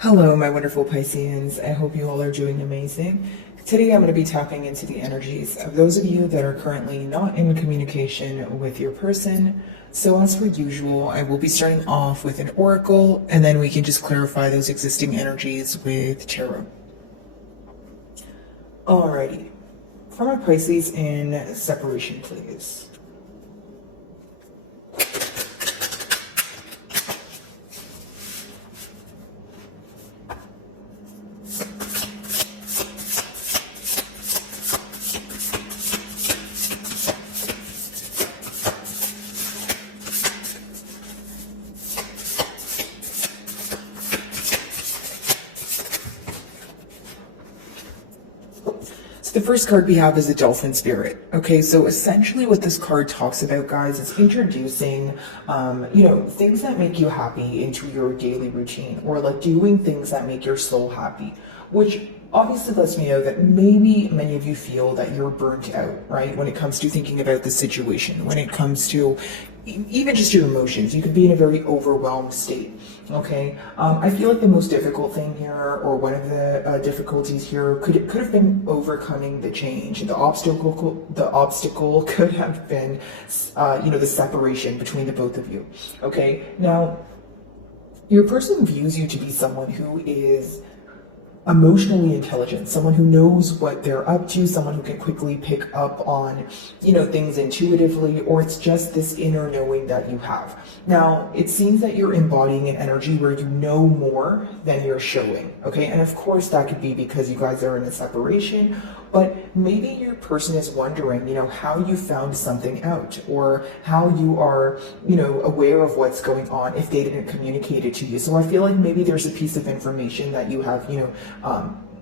Hello, my wonderful Pisceans. I hope you all are doing amazing. Today, I'm going to be tapping into the energies of those of you that are currently not in communication with your person. So, as per usual, I will be starting off with an oracle, and then we can just clarify those existing energies with tarot. Alrighty. For my Pisces in separation, please. The first card we have is the Dolphin Spirit. Okay, so essentially what this card talks about, guys, is introducing, things that make you happy into your daily routine, or like doing things that make your soul happy, which obviously lets me know that maybe many of you feel that you're burnt out, right? When it comes to thinking about the situation, when it comes to even just your emotions, you could be in a very overwhelmed state. Okay, I feel like the most difficult thing here, or one of the difficulties here, could have been overcoming the change. The obstacle could have been, the separation between the both of you. Okay, now your person views you to be someone who is emotionally intelligent, someone who knows what they're up to, someone who can quickly pick up on, things intuitively, or it's just this inner knowing that you have. Now, it seems that you're embodying an energy where you know more than you're showing, okay? And of course, that could be because you guys are in a separation, but maybe your person is wondering, how you found something out, or how you are, aware of what's going on if they didn't communicate it to you. So I feel like maybe there's a piece of information that you have,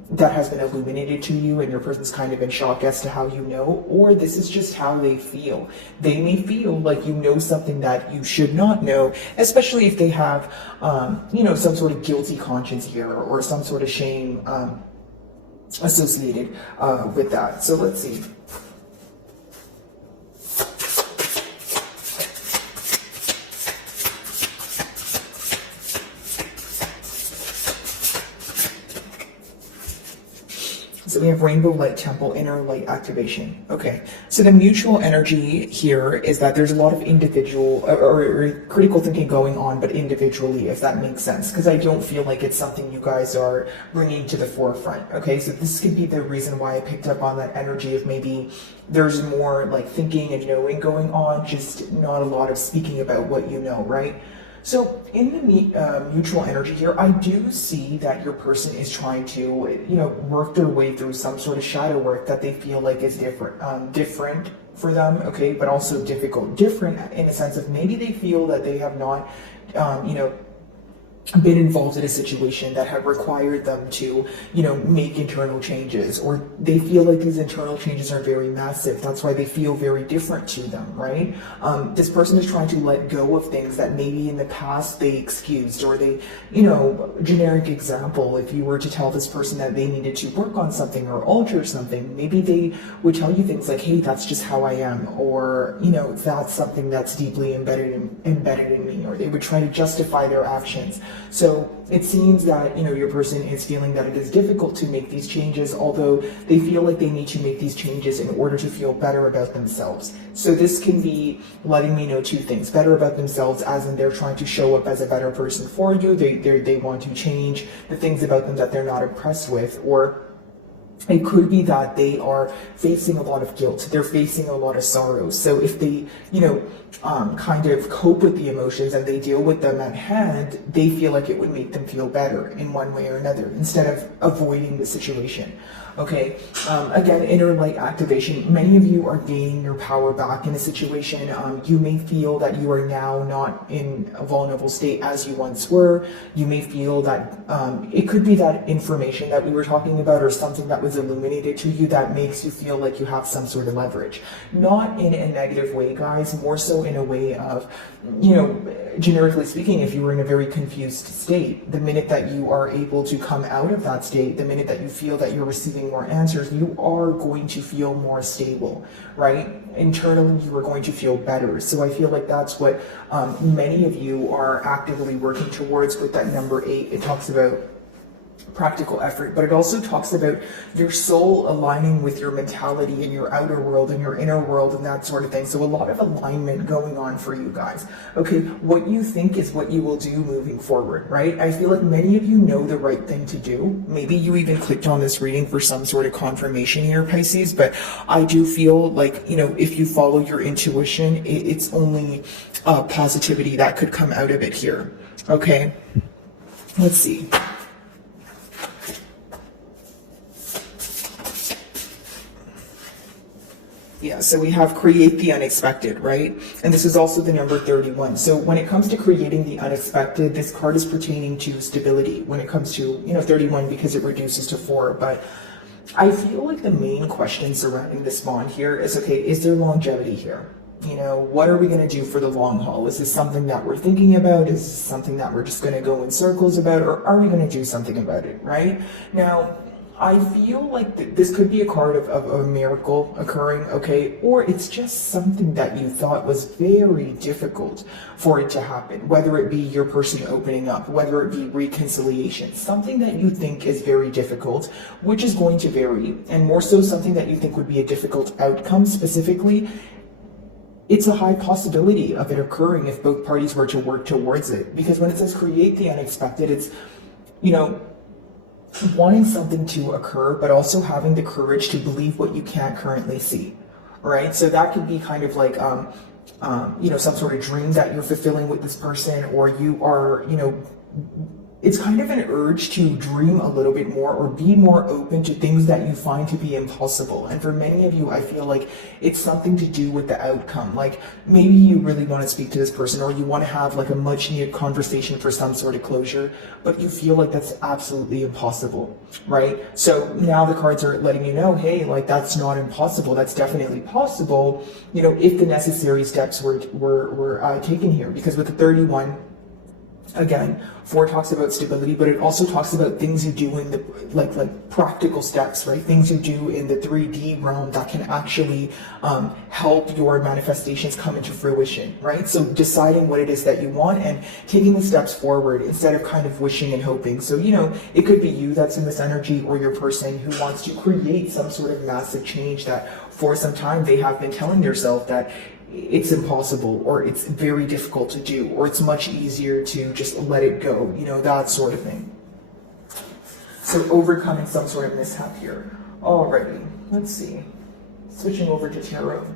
that has been illuminated to you, and your person's kind of in shock as to how you know, or this is just how they feel. They may feel like you know something that you should not know, especially if they have, some sort of guilty conscience here, or some sort of shame associated with that. So let's see. So we have Rainbow Light Temple, Inner Light Activation. Okay, so the mutual energy here is that there's a lot of individual or critical thinking going on, but individually, if that makes sense, because I don't feel like it's something you guys are bringing to the forefront. Okay, so this could be the reason why I picked up on that energy of maybe there's more like thinking and knowing going on, just not a lot of speaking about what you know, right? So in the mutual energy here, I do see that your person is trying to, work their way through some sort of shadow work that they feel like is different for them, okay, but also difficult. Different in a sense of maybe they feel that they have not, been involved in a situation that have required them to, make internal changes, or they feel like these internal changes are very massive. That's why they feel very different to them, right? This person is trying to let go of things that maybe in the past they excused, or they, generic example, if you were to tell this person that they needed to work on something or alter something, maybe they would tell you things like, hey, that's just how I am, or, that's something that's deeply embedded in me, or they would try to justify their actions. So it seems that, your person is feeling that it is difficult to make these changes, although they feel like they need to make these changes in order to feel better about themselves. So this can be letting me know two things: better about themselves, as in they're trying to show up as a better person for you. They want to change the things about them that they're not impressed with, or it could be that they are facing a lot of guilt. They're facing a lot of sorrow. So if they, kind of cope with the emotions and they deal with them at hand, they feel like it would make them feel better in one way or another, instead of avoiding the situation. Okay, again, inner light activation. Many of you are gaining your power back in a situation. You may feel that you are now not in a vulnerable state as you once were. You may feel that it could be that information that we were talking about, or something that was illuminated to you that makes you feel like you have some sort of leverage. Not in a negative way, guys, more so in a way of, generically speaking, if you were in a very confused state, the minute that you are able to come out of that state, the minute that you feel that you're receiving more answers, you are going to feel more stable, right? Internally, you are going to feel better. So I feel like that's what, many of you are actively working towards with that number 8. It talks about practical effort, but it also talks about your soul aligning with your mentality and your outer world and your inner world and that sort of thing. So a lot of alignment going on for you guys. Okay, what you think is what you will do moving forward, right? I feel like many of you know the right thing to do. Maybe you even clicked on this reading for some sort of confirmation here, Pisces, but I do feel like, you know, if you follow your intuition, it's only positivity that could come out of it here. Okay, let's see. Yeah, so we have create the unexpected, right? And this is also the number 31. So when it comes to creating the unexpected, this card is pertaining to stability when it comes to, you know, 31 because it reduces to 4. But I feel like the main question surrounding this bond here is, okay, is there longevity here? You know, what are we going to do for the long haul? Is this something that we're thinking about? Is this something that we're just going to go in circles about? Or are we going to do something about it, right? Now, I feel like this could be a card of a miracle occurring, okay? Or it's just something that you thought was very difficult for it to happen, whether it be your person opening up, whether it be reconciliation, something that you think is very difficult, which is going to vary, and more so something that you think would be a difficult outcome specifically. It's a high possibility of it occurring if both parties were to work towards it. Because when it says create the unexpected, it's, you know, wanting something to occur, but also having the courage to believe what you can't currently see, right? So that could be kind of like, you know, some sort of dream that you're fulfilling with this person, or you are, you know, it's kind of an urge to dream a little bit more or be more open to things that you find to be impossible. And for many of you, I feel like it's something to do with the outcome. Like maybe you really want to speak to this person, or you want to have like a much needed conversation for some sort of closure, but you feel like that's absolutely impossible, right? So now the cards are letting you know, hey, like that's not impossible. That's definitely possible, you know, if the necessary steps were taken here. Because with the 31, again, 4 talks about stability, but it also talks about things you do in the like practical steps, right? Things you do in the 3D realm that can actually help your manifestations come into fruition, right? So deciding what it is that you want and taking the steps forward instead of kind of wishing and hoping. So, you know, it could be you that's in this energy, or your person who wants to create some sort of massive change that for some time they have been telling themselves that it's impossible, or it's very difficult to do, or it's much easier to just let it go, you know, that sort of thing. So overcoming some sort of mishap here. Alrighty, let's see. Switching over to tarot.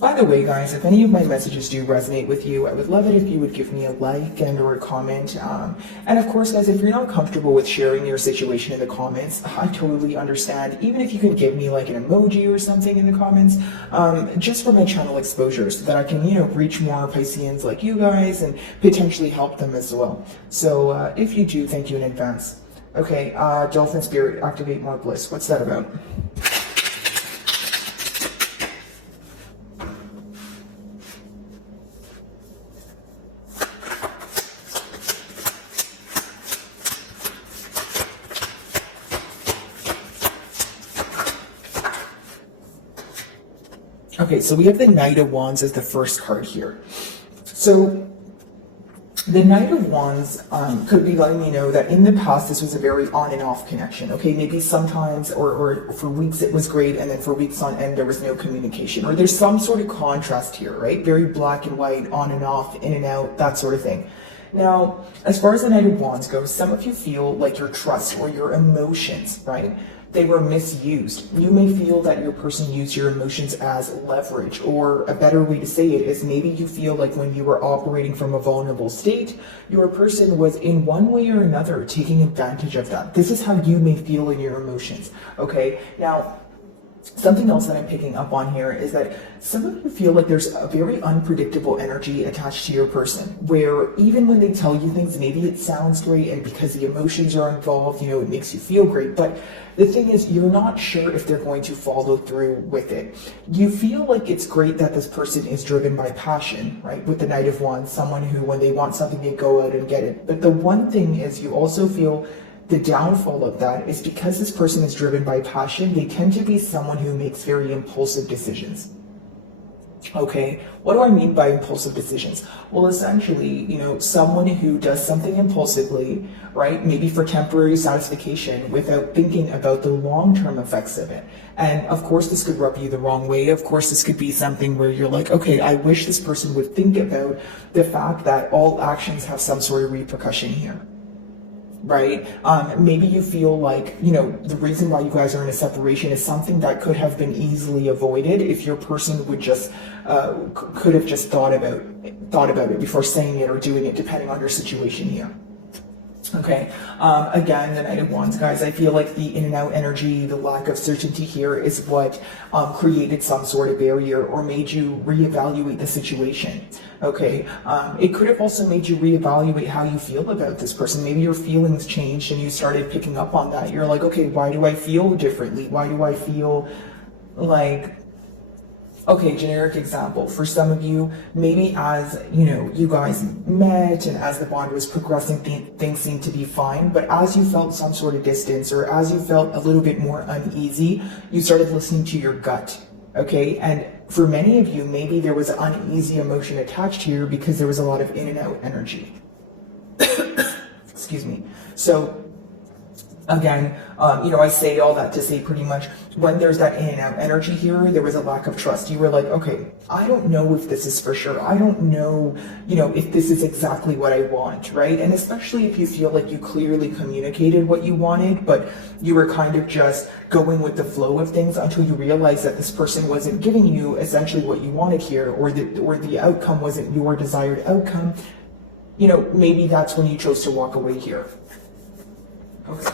By the way, guys, if any of my messages do resonate with you, I would love it if you would give me a like and or a comment. And of course, guys, if you're not comfortable with sharing your situation in the comments, I totally understand. Even if you can give me like an emoji or something in the comments, just for my channel exposure, so that I can, you know, reach more Pisceans like you guys and potentially help them as well. So if you do, thank you in advance. Okay, Dolphin Spirit, activate more bliss. What's that about? Okay, so we have the Knight of Wands as the first card here. So the Knight of Wands could be letting me know that in the past this was a very on and off connection. Okay, maybe sometimes or for weeks it was great, and then for weeks on end there was no communication, or there's some sort of contrast here, right? Very black and white, on and off, in and out, that sort of thing. Now, as far as the Knight of Wands goes, some of you feel like your trust or your emotions, right? They were misused. You may feel that your person used your emotions as leverage, or a better way to say it is maybe you feel like when you were operating from a vulnerable state, your person was in one way or another taking advantage of that. This is how you may feel in your emotions, okay? Now, something else that I'm picking up on here is that some of you feel like there's a very unpredictable energy attached to your person, where even when they tell you things, maybe it sounds great, and because the emotions are involved, you know, it makes you feel great. But the thing is, you're not sure if they're going to follow through with it. You feel like it's great that this person is driven by passion, right? With the Knight of Wands, someone who, when they want something, they go out and get it. But the one thing is, you also feel the downfall of that is because this person is driven by passion, they tend to be someone who makes very impulsive decisions. Okay, what do I mean by impulsive decisions? Well, essentially, someone who does something impulsively, right, maybe for temporary satisfaction without thinking about the long-term effects of it. And of course, this could rub you the wrong way. Of course, this could be something where you're like, okay, I wish this person would think about the fact that all actions have some sort of repercussion here. Right? Maybe you feel like, the reason why you guys are in a separation is something that could have been easily avoided if your person would just, could have just thought about it before saying it or doing it, depending on your situation here. Okay, again, the Knight of Wands, guys, I feel like the in and out energy, the lack of certainty here is what created some sort of barrier or made you reevaluate the situation. Okay, it could have also made you reevaluate how you feel about this person. Maybe your feelings changed and you started picking up on that. You're like, okay, why do I feel differently? Why do I feel like... Okay, generic example. For some of you, maybe as, you guys met and as the bond was progressing, things seemed to be fine. But as you felt some sort of distance or as you felt a little bit more uneasy, you started listening to your gut. Okay, and for many of you, maybe there was uneasy emotion attached here because there was a lot of in and out energy. Excuse me. So, again, I say all that to say pretty much when there's that in and out energy here, there was a lack of trust. You were like, okay, I don't know if this is for sure. I don't know, if this is exactly what I want, right? And especially if you feel like you clearly communicated what you wanted, but you were kind of just going with the flow of things until you realized that this person wasn't giving you essentially what you wanted here, or the outcome wasn't your desired outcome. Maybe that's when you chose to walk away here. Okay.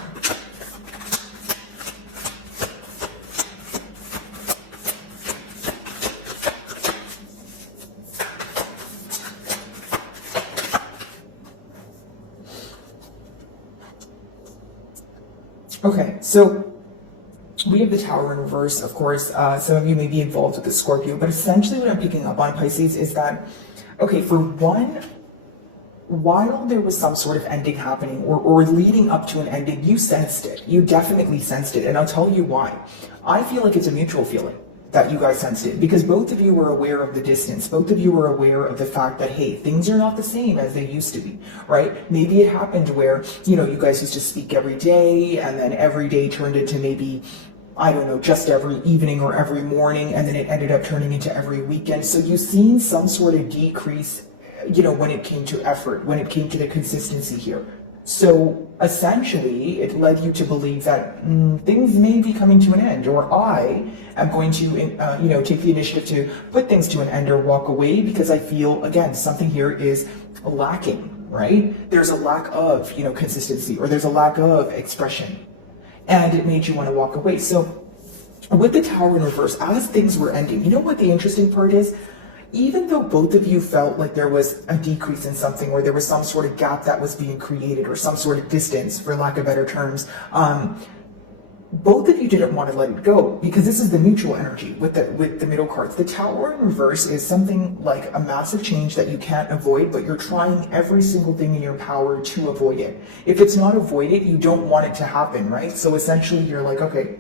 Okay, so we have the Tower in reverse, of course. Some of you may be involved with the Scorpio, but essentially what I'm picking up on, Pisces, is that, okay, for one, while there was some sort of ending happening or leading up to an ending, you sensed it. You definitely sensed it, and I'll tell you why. I feel like it's a mutual feeling that you guys sensed it, because both of you were aware of the distance. Both of you were aware of the fact that, hey, things are not the same as they used to be, right? Maybe it happened where, you guys used to speak every day, and then every day turned into maybe, I don't know, just every evening or every morning, and then it ended up turning into every weekend. So you've seen some sort of decrease, when it came to effort, when it came to the consistency here. So essentially, it led you to believe that things may be coming to an end, or I am going to, take the initiative to put things to an end or walk away because I feel, again, something here is lacking, right? There's a lack of, consistency, or there's a lack of expression, and it made you want to walk away. So with the Tower in reverse, as things were ending, you know what the interesting part is? Even though both of you felt like there was a decrease in something, or there was some sort of gap that was being created, or some sort of distance, for lack of better terms, both of you didn't want to let it go, because this is the mutual energy with the middle cards. The Tower in reverse is something like a massive change that you can't avoid, but you're trying every single thing in your power to avoid it. If it's not avoided, you don't want it to happen, right? So essentially you're like, okay,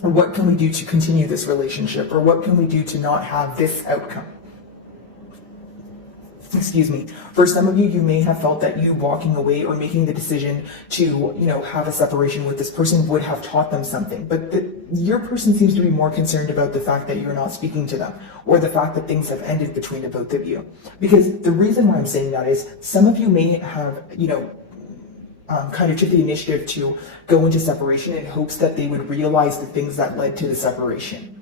what can we do to continue this relationship, or what can we do to not have this outcome? Excuse me. For some of you, you may have felt that you walking away or making the decision to, have a separation with this person would have taught them something. But your person seems to be more concerned about the fact that you're not speaking to them, or the fact that things have ended between the both of you. Because the reason why I'm saying that is some of you may have, kind of took the initiative to go into separation in hopes that they would realize the things that led to the separation.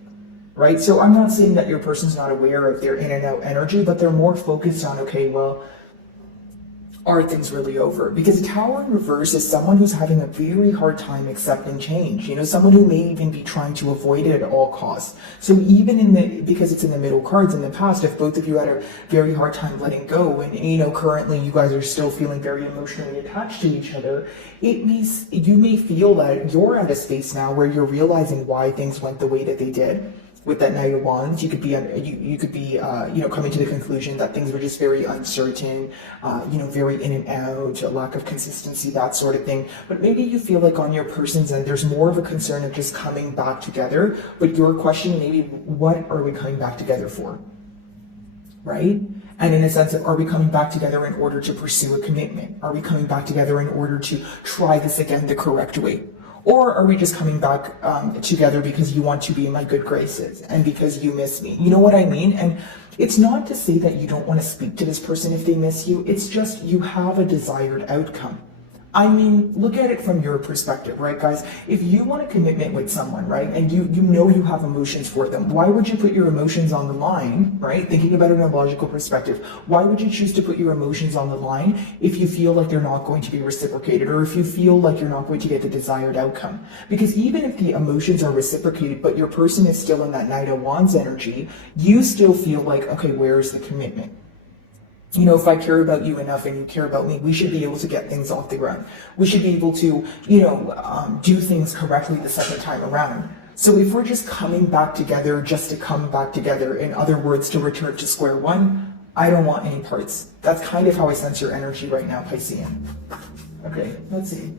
Right? So I'm not saying that your person's not aware of their in and out energy, but they're more focused on, okay, well, are things really over? Because Tower in reverse is someone who's having a very hard time accepting change. Someone who may even be trying to avoid it at all costs. So even because it's in the middle cards in the past, if both of you had a very hard time letting go, and currently you guys are still feeling very emotionally attached to each other, you may feel that you're at a space now where you're realizing why things went the way that they did. With that Knight of Wands, you could be coming to the conclusion that things were just very uncertain, very in and out, a lack of consistency, that sort of thing. But maybe you feel like on your person's end, there's more of a concern of just coming back together. But your question, maybe, what are we coming back together for? right? And in a sense of, are we coming back together in order to pursue a commitment? Are we coming back together in order to try this again the correct way? Or are we just coming back together because you want to be in my good graces and because you miss me? You know what I mean? And it's not to say that you don't want to speak to this person if they miss you. It's just you have a desired outcome. I mean, look at it from your perspective, right, guys? If you want a commitment with someone, right, and you know you have emotions for them, why would you put your emotions on the line, right? Thinking about it in a logical perspective, why would you choose to put your emotions on the line if you feel like they're not going to be reciprocated, or if you feel like you're not going to get the desired outcome? Because even if the emotions are reciprocated, but your person is still in that Knight of Wands energy, you still feel like, okay, where is the commitment? You know, if I care about you enough and you care about me, we should be able to get things off the ground. We should be able to, do things correctly the second time around. So if we're just coming back together just to come back together, in other words, to return to square one, I don't want any parts. That's kind of how I sense your energy right now, Piscean. Okay, let's see.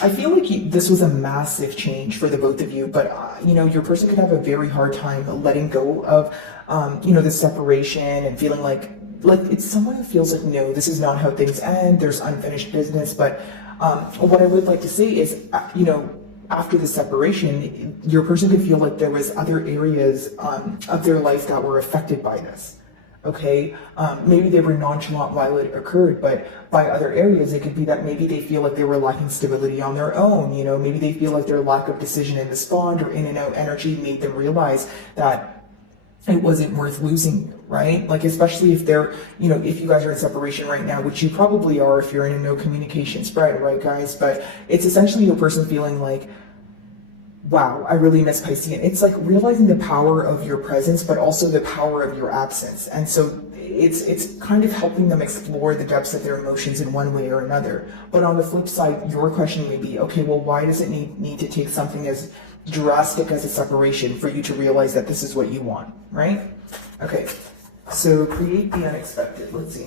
I feel like this was a massive change for the both of you, but your person could have a very hard time letting go of, the separation and feeling like it's someone who feels like, no, this is not how things end. There's unfinished business. But what I would like to say is, after the separation, your person could feel like there was other areas of their life that were affected by this. Okay, maybe they were nonchalant while it occurred, but by other areas, it could be that maybe they feel like they were lacking stability on their own. Maybe they feel like their lack of decision in this bond or in and out energy made them realize that it wasn't worth losing, right? Like, especially if they're, if you guys are in separation right now, which you probably are if you're in a no communication spread, right, guys? But it's essentially your person feeling like, wow, I really miss Piscean. It's like realizing the power of your presence, but also the power of your absence. And so it's kind of helping them explore the depths of their emotions in one way or another. But on the flip side, your question may be, okay, well, why does it need to take something as drastic as a separation for you to realize that this is what you want, right? Okay, so create the unexpected. Let's see.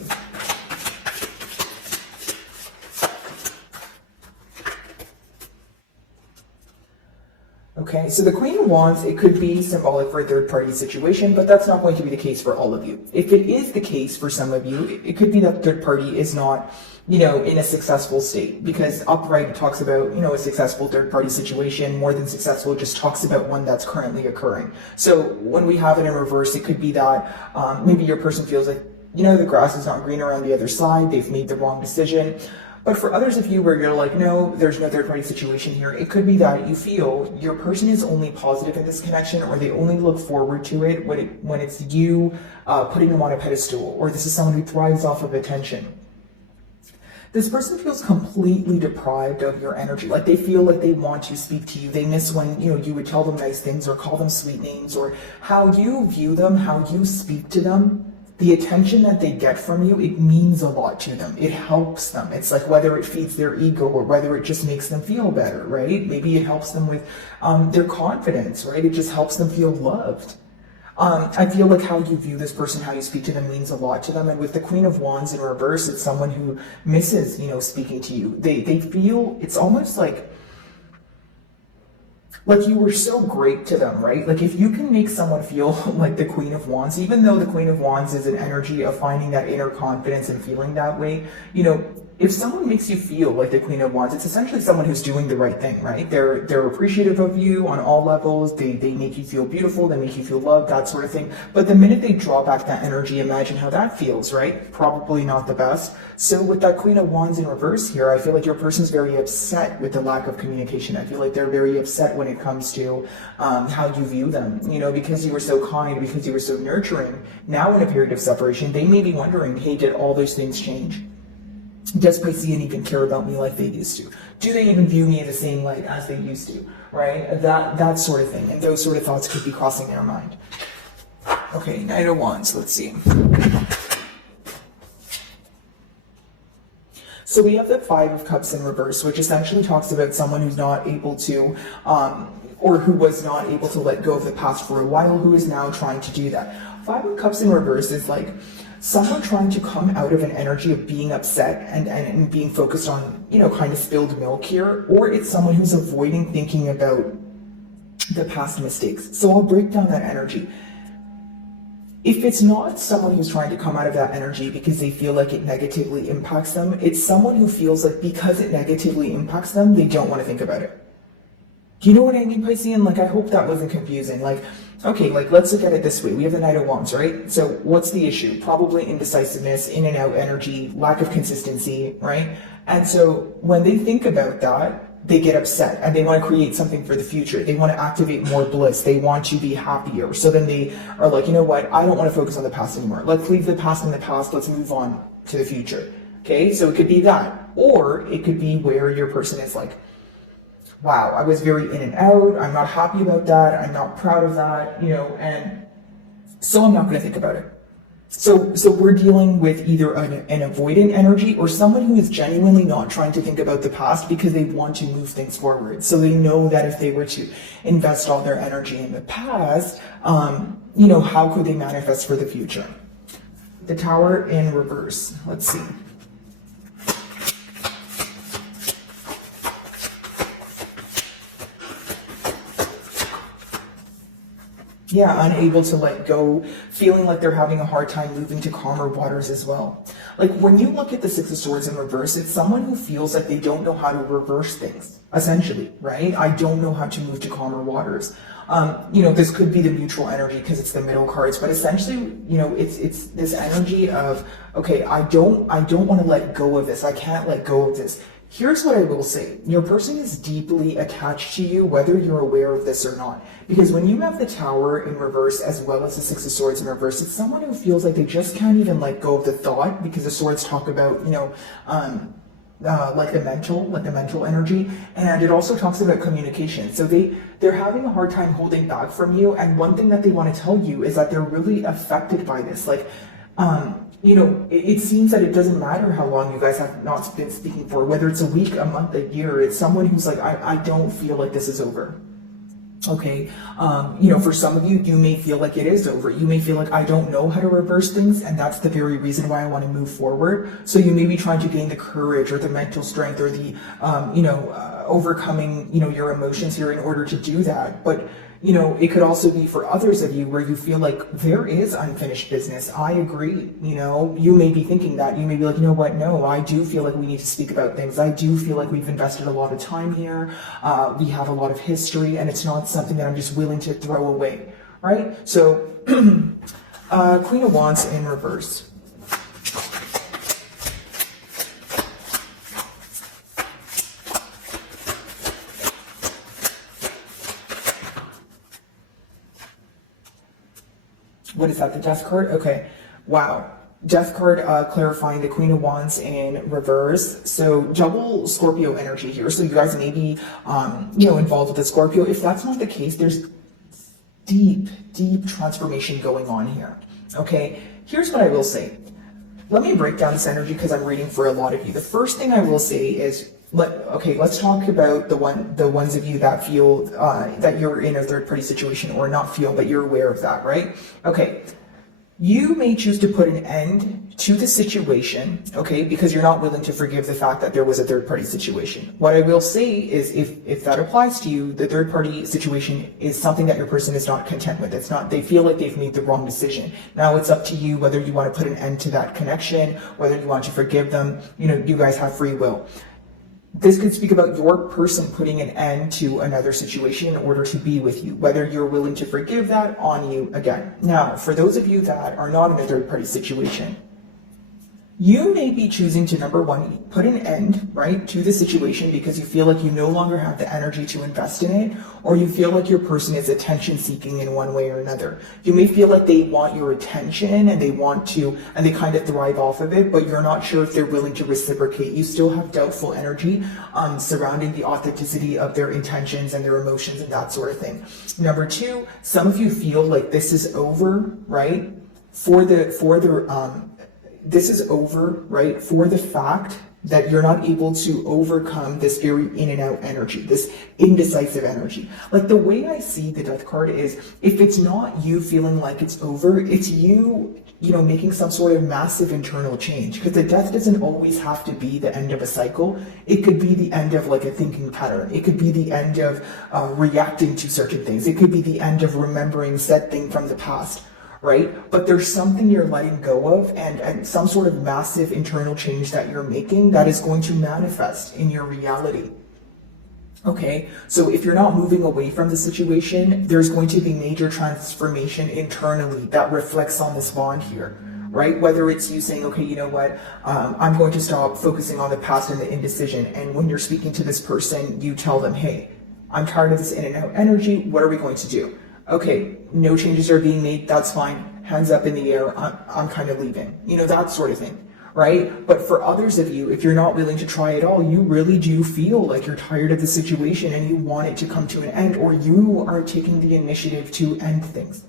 Okay, so the Queen of Wands, it could be symbolic for a third-party situation, but that's not going to be the case for all of you. If it is the case for some of you, it could be that the third party is not, in a successful state, because upright talks about, a successful third-party situation. More than successful, it just talks about one that's currently occurring. So when we have it in reverse, it could be that maybe your person feels like, the grass is not green around the other side, they've made the wrong decision. But for others of you where you're like, no, there's no third-party situation here, it could be that you feel your person is only positive in this connection, or they only look forward to it when it's you putting them on a pedestal, or this is someone who thrives off of attention. This person feels completely deprived of your energy. Like, they feel like they want to speak to you. They miss when, you would tell them nice things or call them sweet names, or how you view them, how you speak to them. The attention that they get from you, it means a lot to them. It helps them. It's like whether it feeds their ego or whether it just makes them feel better, right? Maybe it helps them with their confidence, right? It just helps them feel loved. I feel like how you view this person, how you speak to them means a lot to them. And with the Queen of Wands in reverse, it's someone who misses, speaking to you. They feel, it's almost like you were so great to them, right? Like, if you can make someone feel like the Queen of Wands, even though the Queen of Wands is an energy of finding that inner confidence and feeling that way, if someone makes you feel like the Queen of Wands, it's essentially someone who's doing the right thing, right? They're appreciative of you on all levels. They make you feel beautiful. They make you feel loved, that sort of thing. But the minute they draw back that energy, imagine how that feels, right? Probably not the best. So with that Queen of Wands in reverse here, I feel like your person's very upset with the lack of communication. I feel like they're very upset when it comes to how you view them, because you were so kind, because you were so nurturing. Now in a period of separation, they may be wondering, hey, did all those things change? Does Piscean even care about me like they used to? Do they even view me in the same light as they used to? Right? That sort of thing. And those sort of thoughts could be crossing their mind. Okay, Knight of Wands, let's see. So we have the Five of Cups in reverse, which essentially talks about someone who's not able to, or who was not able to let go of the past for a while, who is now trying to do that. Five of Cups in reverse is like someone trying to come out of an energy of being upset and being focused on, kind of spilled milk here, or it's someone who's avoiding thinking about the past mistakes. So I'll break down that energy. If it's not someone who's trying to come out of that energy because they feel like it negatively impacts them, it's someone who feels like because it negatively impacts them, they don't want to think about it. Do you know what I mean, Piscean? Like, I hope that wasn't confusing. Like, okay, like, let's look at it this way. We have the Knight of Wands, right? So what's the issue? Probably indecisiveness, in and out energy, lack of consistency, right? And so when they think about that, they get upset and they want to create something for the future. They want to activate more bliss. They want to be happier. So then they are like, you know what? I don't want to focus on the past anymore. Let's leave the past in the past. Let's move on to the future. Okay, so it could be that. Or it could be where your person is like, wow, I was very in and out. I'm not happy about that. I'm not proud of that, you know, and so I'm not going to think about it. So we're dealing with either an avoidant energy or someone who is genuinely not trying to think about the past because they want to move things forward. So they know that if they were to invest all their energy in the past, you know, how could they manifest for the future? The Tower in reverse. Let's see. Yeah, unable to let go, feeling like they're having a hard time moving to calmer waters as well. Like when you look at the Six of Swords in reverse, it's someone who feels like they don't know how to reverse things, essentially, right? I don't know how to move to calmer waters. You know, this could be the mutual energy because it's the middle cards, but essentially, you know, it's this energy of, okay, I don't want to let go of this. I can't let go of this. Here's what I will say. Your person is deeply attached to you, whether you're aware of this or not. Because when you have the Tower in reverse, as well as the Six of Swords in reverse, it's someone who feels like they just can't even let go of the thought, because the swords talk about, you know, like the mental energy, and it also talks about communication. So they're having a hard time holding back from you, and one thing that they want to tell you is that they're really affected by this. Like, you know, it seems that it doesn't matter how long you guys have not been speaking for, whether it's a week, a month, a year. It's someone who's like, I don't feel like this is over. Okay, you know, for some of you, you may feel like it is over. You may feel like I don't know how to reverse things, and that's the very reason why I want to move forward. So you may be trying to gain the courage or the mental strength or the, you know, overcoming, you know, your emotions here in order to do that. But you know, it could also be for others of you where you feel like there is unfinished business. I agree. You know, you may be thinking that. You may be like, you know what? No, I do feel like we need to speak about things. I do feel like we've invested a lot of time here. We have a lot of history, and it's not something that I'm just willing to throw away, right? So, Queen of Wands in reverse. What is that, the Death card? Okay, wow. Death card clarifying the Queen of Wands in reverse. So double Scorpio energy here. So you guys may be, you know, involved with the Scorpio. If that's not the case, there's deep transformation going on here. Okay, here's what I will say. Let me break down this energy because I'm reading for a lot of you. The first thing I will say is, let's talk about the ones of you that feel that you're in a third party situation, or not feel, but you're aware of that, right? Okay, you may choose to put an end to the situation, okay, because you're not willing to forgive the fact that there was a third party situation. What I will say is, if that applies to you, the third party situation is something that your person is not content with. It's not, they feel like they've made the wrong decision. Now it's up to you whether you want to put an end to that connection, whether you want to forgive them. You know, you guys have free will. This could speak about your person putting an end to another situation in order to be with you, whether you're willing to forgive that on you again. Now, for those of you that are not in a third party situation, you may be choosing to, number one, put an end, right, to the situation because you feel like you no longer have the energy to invest in it, or you feel like your person is attention seeking in one way or another. You may feel like they want your attention and they want to, and they kind of thrive off of it, but you're not sure if they're willing to reciprocate. You still have doubtful energy surrounding the authenticity of their intentions and their emotions and that sort of thing. Number two, some of you feel like this is over, right, this is over, right, for the fact that you're not able to overcome this very in and out energy, this indecisive energy. Like the way I see the Death card is, if it's not you feeling like it's over, it's you, you know, making some sort of massive internal change. Because the Death doesn't always have to be the end of a cycle. It could be the end of like a thinking pattern. It could be the end of reacting to certain things. It could be the end of remembering said thing from the past. right? But there's something you're letting go of, and some sort of massive internal change that you're making that is going to manifest in your reality. Okay, so if you're not moving away from the situation, there's going to be major transformation internally that reflects on this bond here, right? Whether it's you saying, okay, you know what, I'm going to stop focusing on the past and the indecision. And when you're speaking to this person, you tell them, hey, I'm tired of this in and out energy. What are we going to do? Okay, no changes are being made. That's fine. Hands up in the air. I'm kind of leaving. You know, that sort of thing. Right? But for others of you, if you're not willing to try it all, you really do feel like you're tired of the situation and you want it to come to an end, or you are taking the initiative to end things.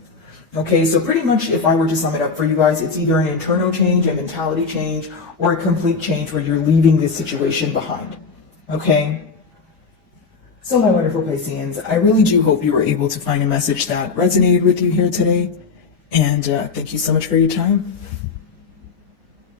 Okay, so pretty much if I were to sum it up for you guys, it's either an internal change, a mentality change, or a complete change where you're leaving this situation behind. Okay? So my wonderful Pisceans, I really do hope you were able to find a message that resonated with you here today. And thank you so much for your time.